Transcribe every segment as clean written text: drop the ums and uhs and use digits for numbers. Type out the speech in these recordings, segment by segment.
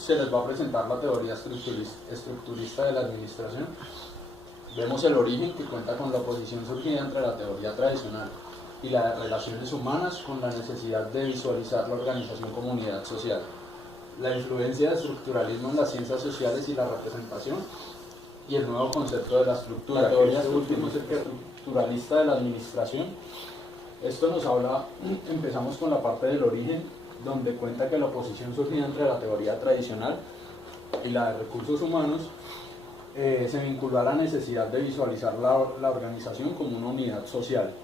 se les va a presentar la teoría estructurista de la administración. Vemos el origen, que cuenta con la oposición surgida entre la teoría tradicional y las relaciones humanas, con la necesidad de visualizar la organización como unidad social. La influencia del estructuralismo en las ciencias sociales y la representación, y el nuevo concepto de la estructura. La teoría estructuralista de la administración. Esto nos habla, empezamos con la parte del origen, donde cuenta que la oposición surgida entre la teoría tradicional y la de recursos humanos se vinculó a la necesidad de visualizar la organización como una unidad social.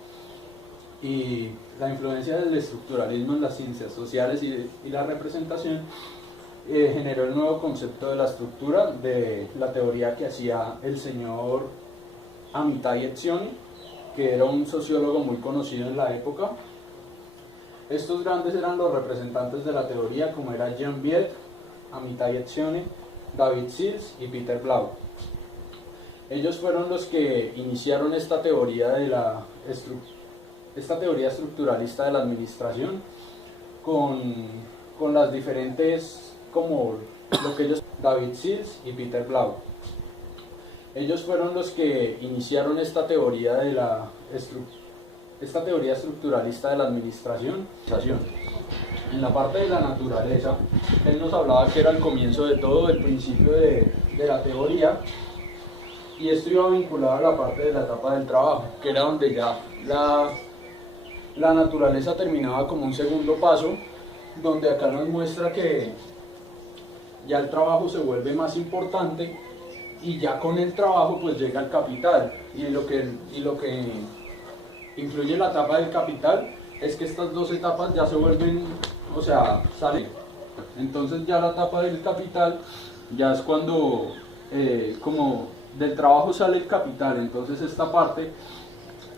Y la influencia del estructuralismo en las ciencias sociales y la representación generó el nuevo concepto de la estructura, de la teoría que hacía el señor Amitai Etzioni, que era un sociólogo muy conocido en la época. Estos grandes eran los representantes de la teoría, como era Jean Viet, Amitai Etzioni, David Sills y Peter Blau. Ellos fueron los que iniciaron esta teoría estructuralista de la administración con las diferentes, como lo que ellos, David Sills y Peter Blau. Ellos fueron los que iniciaron esta teoría estructuralista de la administración. En la parte de la naturaleza, él nos hablaba que era el comienzo de todo, el principio de la teoría, y esto iba vinculado a la parte de la etapa del trabajo, que era donde ya la naturaleza terminaba como un segundo paso, donde acá nos muestra que ya el trabajo se vuelve más importante, y ya con el trabajo pues llega el capital, y lo que influye la etapa del capital es que estas dos etapas ya se vuelven, o sea, salen. Entonces ya la etapa del capital ya es cuando como del trabajo sale el capital. Entonces esta parte,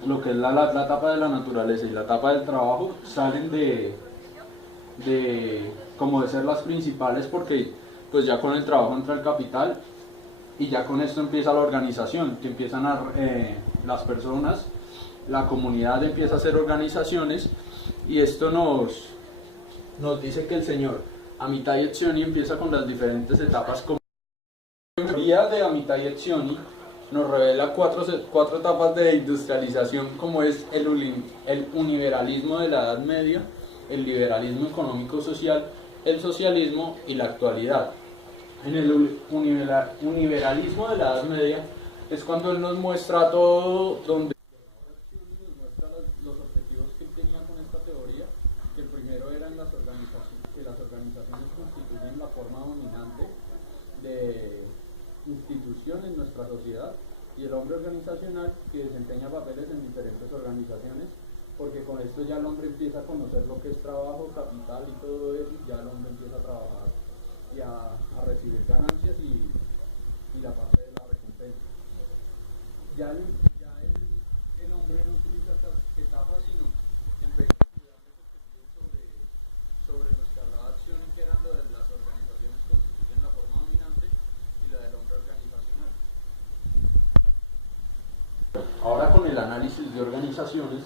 lo que es la etapa de la naturaleza y la etapa del trabajo, salen como de ser las principales, porque pues ya con el trabajo entra el capital, y ya con esto empieza la organización, que empiezan las personas, la comunidad empieza a hacer organizaciones, y esto nos dice que el señor Amitai Etzioni empieza con las diferentes etapas. La teoría de Amitai Etzioni nos revela cuatro etapas de industrialización, como es el universalismo de la Edad Media, el liberalismo económico-social, el socialismo y la actualidad. En el universalismo de la Edad Media es cuando él nos muestra todo, donde nos muestra los objetivos que él tenía con esta teoría, que el primero era que las organizaciones constituyen la forma dominante de institución en nuestra sociedad, y el hombre organizacional, que desempeña papeles en diferentes organizaciones, porque con esto ya el hombre empieza a conocer lo que es trabajo, capital y todo eso, y ya el hombre empieza a trabajar y a recibir ganancias y la parte de la recompensa. Ya el hombre no utiliza estas etapas, sino en vez de darle perspectivas sobre los que hablaba acciones, que eran lo de las organizaciones constituyen la forma dominante, y la del hombre organizacional. Ahora, con el análisis de organizaciones,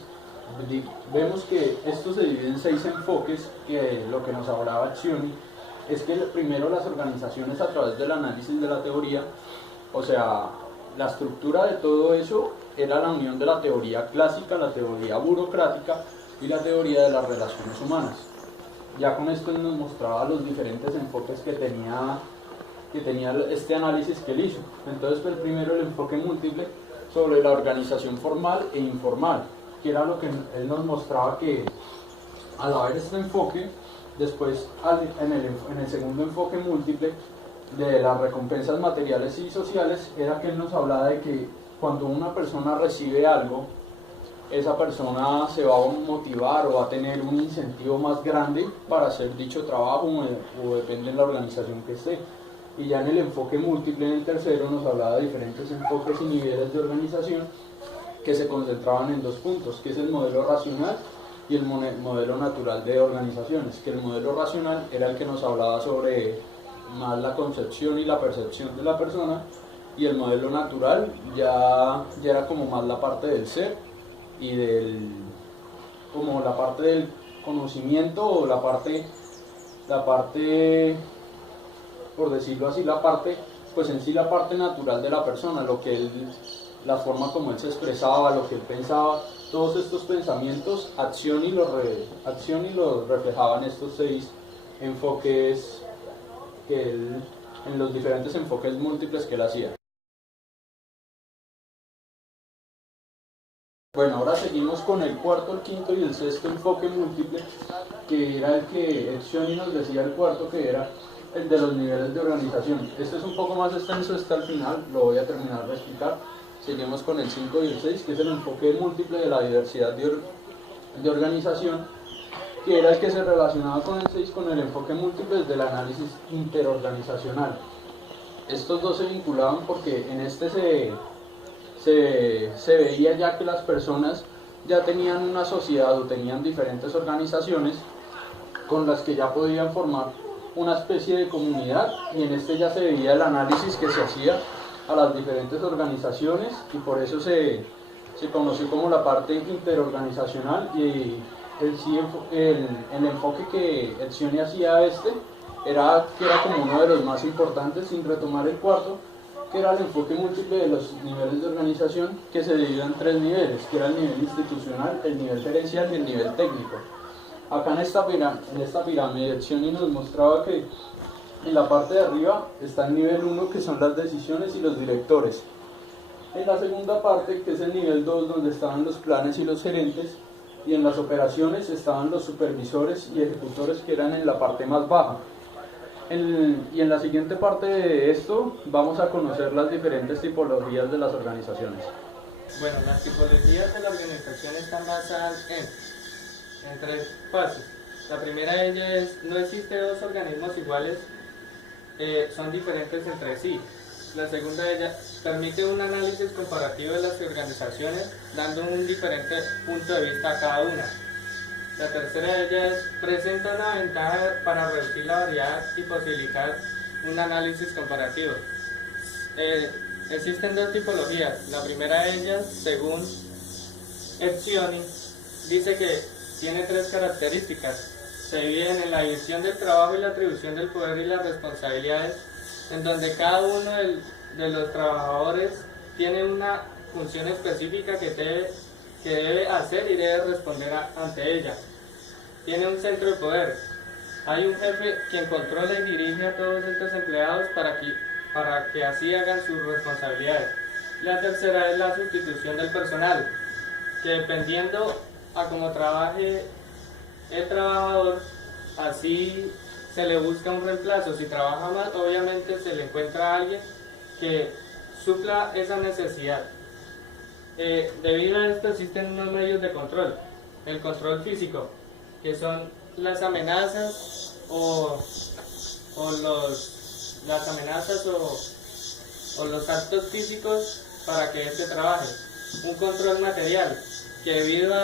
vemos que esto se divide en 6 enfoques, que lo que nos hablaba Etzioni es que primero las organizaciones, a través del análisis de la teoría, o sea, la estructura de todo eso era la unión de la teoría clásica, la teoría burocrática y la teoría de las relaciones humanas. Ya con esto nos mostraba los diferentes enfoques que tenía este análisis que él hizo. Entonces, pues, primero el enfoque múltiple sobre la organización formal e informal, que era lo que él nos mostraba, que al haber este enfoque, después en el segundo enfoque múltiple de las recompensas materiales y sociales, era que él nos hablaba de que cuando una persona recibe algo, esa persona se va a motivar o va a tener un incentivo más grande para hacer dicho trabajo, o depende de la organización que esté. Y ya en el enfoque múltiple, en el tercero, nos hablaba de diferentes enfoques y niveles de organización que se concentraban en 2 puntos, que es el modelo racional y el modelo natural de organizaciones, que el modelo racional era el que nos hablaba sobre más la concepción y la percepción de la persona, y el modelo natural ya era como más la parte del ser y como la parte del conocimiento, o la parte por decirlo así, la parte, pues en sí la parte natural de la persona, lo que él, la forma como él se expresaba, lo que él pensaba, todos estos pensamientos, acción y los reflejaban estos 6 enfoques que él, en los diferentes enfoques múltiples que él hacía. Bueno, ahora seguimos con el cuarto, el quinto y el sexto enfoque múltiple, que era el que Etzioni nos decía el cuarto, que era el de los niveles de organización. Este es un poco más extenso, hasta el final, lo voy a terminar de explicar. Seguimos con el 5 y el 6, que es el enfoque múltiple de la diversidad de organización, que era el que se relacionaba con el 6, con el enfoque múltiple del análisis interorganizacional. Estos dos se vinculaban porque en este se veía ya que las personas ya tenían una sociedad o tenían diferentes organizaciones con las que ya podían formar una especie de comunidad, y en este ya se veía el análisis que se hacía a las diferentes organizaciones, y por eso se conoció como la parte interorganizacional. Y el enfoque que Etzioni hacía era como uno de los más importantes, sin retomar el cuarto, que era el enfoque múltiple de los niveles de organización, que se dividía en 3 niveles, que era el nivel institucional, el nivel gerencial y el nivel técnico. Acá en esta pirámide, Etzioni nos mostraba que en la parte de arriba está el nivel 1, que son las decisiones y los directores. En la segunda parte, que es el nivel 2, donde estaban los planes y los gerentes, y en las operaciones estaban los supervisores y ejecutores, que eran en la parte más baja. Y en la siguiente parte de esto vamos a conocer las diferentes tipologías de las organizaciones. Bueno, las tipologías de la organización están basadas en 3 fases. La primera de ellas es: no existe 2 organismos iguales, son diferentes entre sí. La segunda de ellas permite un análisis comparativo de las organizaciones, dando un diferente punto de vista a cada una. La tercera de ellas presenta una ventaja para reducir la variedad y posibilitar un análisis comparativo. Existen 2 tipologías. La primera de ellas, según Etzioni, dice que tiene 3 características. Se dividen en la división del trabajo y la atribución del poder y las responsabilidades, en donde cada uno de los trabajadores tiene una función específica que debe hacer y debe responder ante ella. Tiene un centro de poder. Hay un jefe quien controla y dirige a todos estos empleados para que así hagan sus responsabilidades. La tercera es la sustitución del personal, que dependiendo a cómo trabaje el trabajador, así se le busca un reemplazo. Si trabaja mal, obviamente se le encuentra a alguien que supla esa necesidad. Debido a esto existen unos medios de control: el control físico, que son las amenazas o los actos físicos para que éste trabaje. Un control material, que debido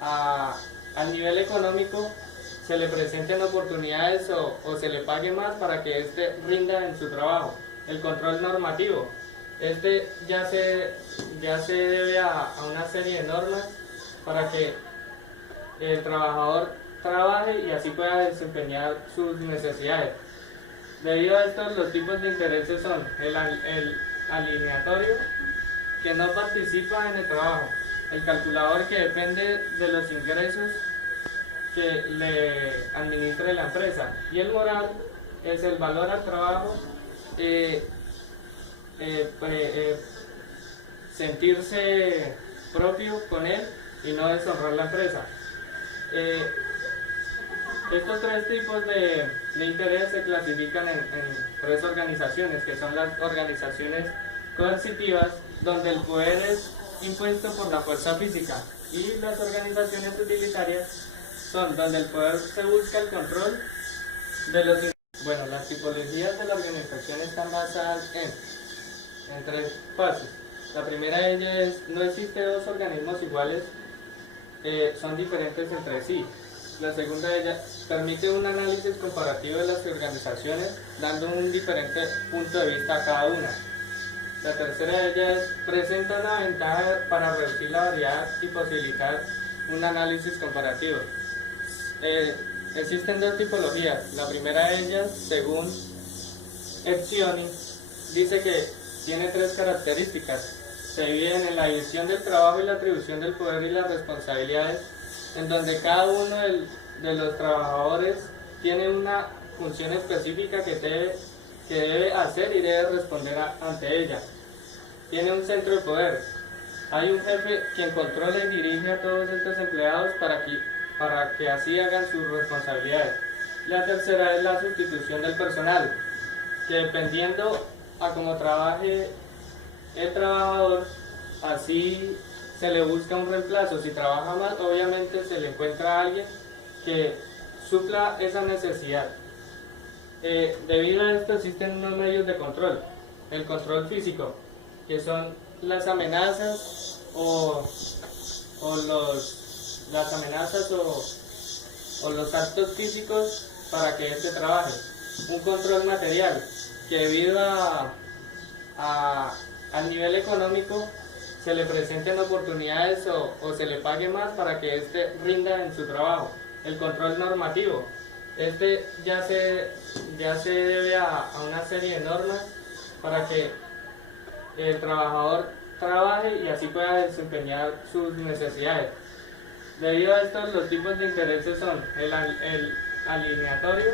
al nivel económico se le presenten oportunidades o se le pague más para que éste rinda en su trabajo. El control normativo, ya se debe a una serie de normas para que el trabajador trabaje y así pueda desempeñar sus necesidades. Debido a esto, los tipos de intereses son el alineatorio, que no participa en el trabajo; el calculador, que depende de los ingresos que le administre la empresa; y el moral es el valor al trabajo, sentirse propio con él y no deshonrar la empresa. Estos 3 tipos de interés se clasifican en 3 organizaciones, que son las organizaciones coercitivas, donde el poder es impuesto por la fuerza física, y las organizaciones utilitarias son donde el poder se busca el control de los. Bueno, las tipologías de la organización están basadas en 3 fases. La primera de ellas es: no existe 2 organismos iguales, son diferentes entre sí. La segunda de ellas permite un análisis comparativo de las organizaciones, dando un diferente punto de vista a cada una. La tercera de ellas presenta una ventaja para reducir la variedad y posibilitar un análisis comparativo. Existen 2 tipologías. La primera de ellas, según Etzioni dice que tiene tres características. Se dividen en la división del trabajo y la atribución del poder y las responsabilidades, en donde cada uno de los trabajadores tiene una función específica que debe hacer y debe responder ante ella. Tiene un centro de poder. Hay un jefe quien controla y dirige a todos estos empleados para que así hagan sus responsabilidades. La tercera es la sustitución del personal, que dependiendo a cómo trabaje el trabajador, así se le busca un reemplazo. Si trabaja mal, obviamente se le encuentra a alguien que supla esa necesidad. Debido a esto existen unos medios de control. El control físico, que son las amenazas las amenazas o los actos físicos para que éste trabaje. Un control material, que debido al nivel económico se le presenten oportunidades o se le pague más para que éste rinda en su trabajo. El control normativo, este ya se debe a una serie de normas para que el trabajador trabaje y así pueda desempeñar sus necesidades. Debido a esto, los tipos de intereses son el alineatorio,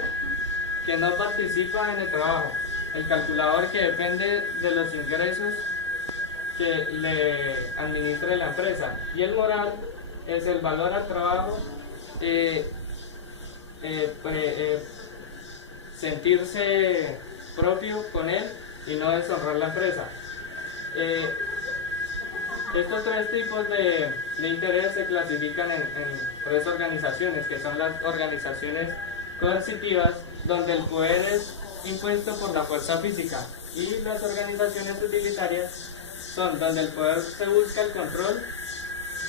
que no participa en el trabajo; el calculador, que depende de los ingresos que le administre la empresa; y el moral es el valor al trabajo, sentirse propio con él y no deshonrar la empresa. Estos tres tipos de interés se clasifican en tres organizaciones, que son las organizaciones coercitivas, donde el poder es impuesto por la fuerza física, y las organizaciones utilitarias son donde el poder se busca el control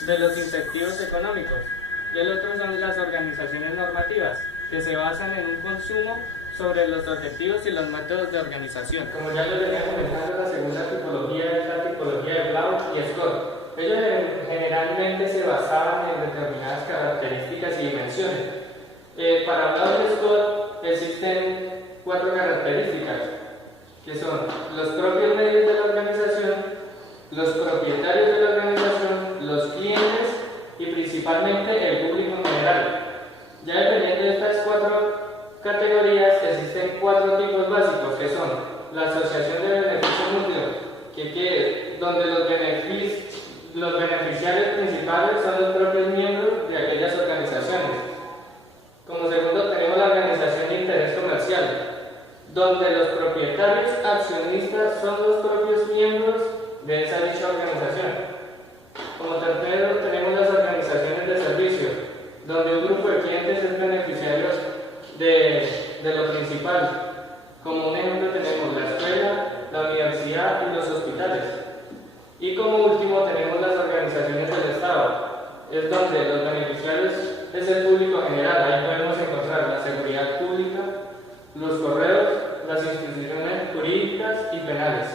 de los incentivos económicos. Y el otro son las organizaciones normativas, que se basan en un consumo sobre los objetivos y los métodos de organización. Como ya les venía comentando, la segunda tipología es la tipología de Blau y Scott. Ellos generalmente se basaban en determinadas características y dimensiones. Para Blau y Scott existen 4 características, que son los propios medios de la organización, los propietarios de la organización, los clientes y principalmente el público en general. Ya dependiendo de estas 4 categorías, existen 4 tipos básicos, que son la asociación de beneficio mutuo, donde los beneficiarios principales son los propios miembros de aquellas organizaciones. Como segundo tenemos la organización de interés comercial, donde los propietarios accionistas son los propios miembros de esa dicha organización. Como tercero tenemos las organizaciones de servicio, donde un grupo de clientes es beneficiario de lo principal. Como un ejemplo tenemos la escuela, la universidad y los hospitales. Y como último tenemos las organizaciones del Estado, es donde los beneficiarios es el público general. Ahí podemos encontrar la seguridad pública, los correos, las instituciones jurídicas y penales.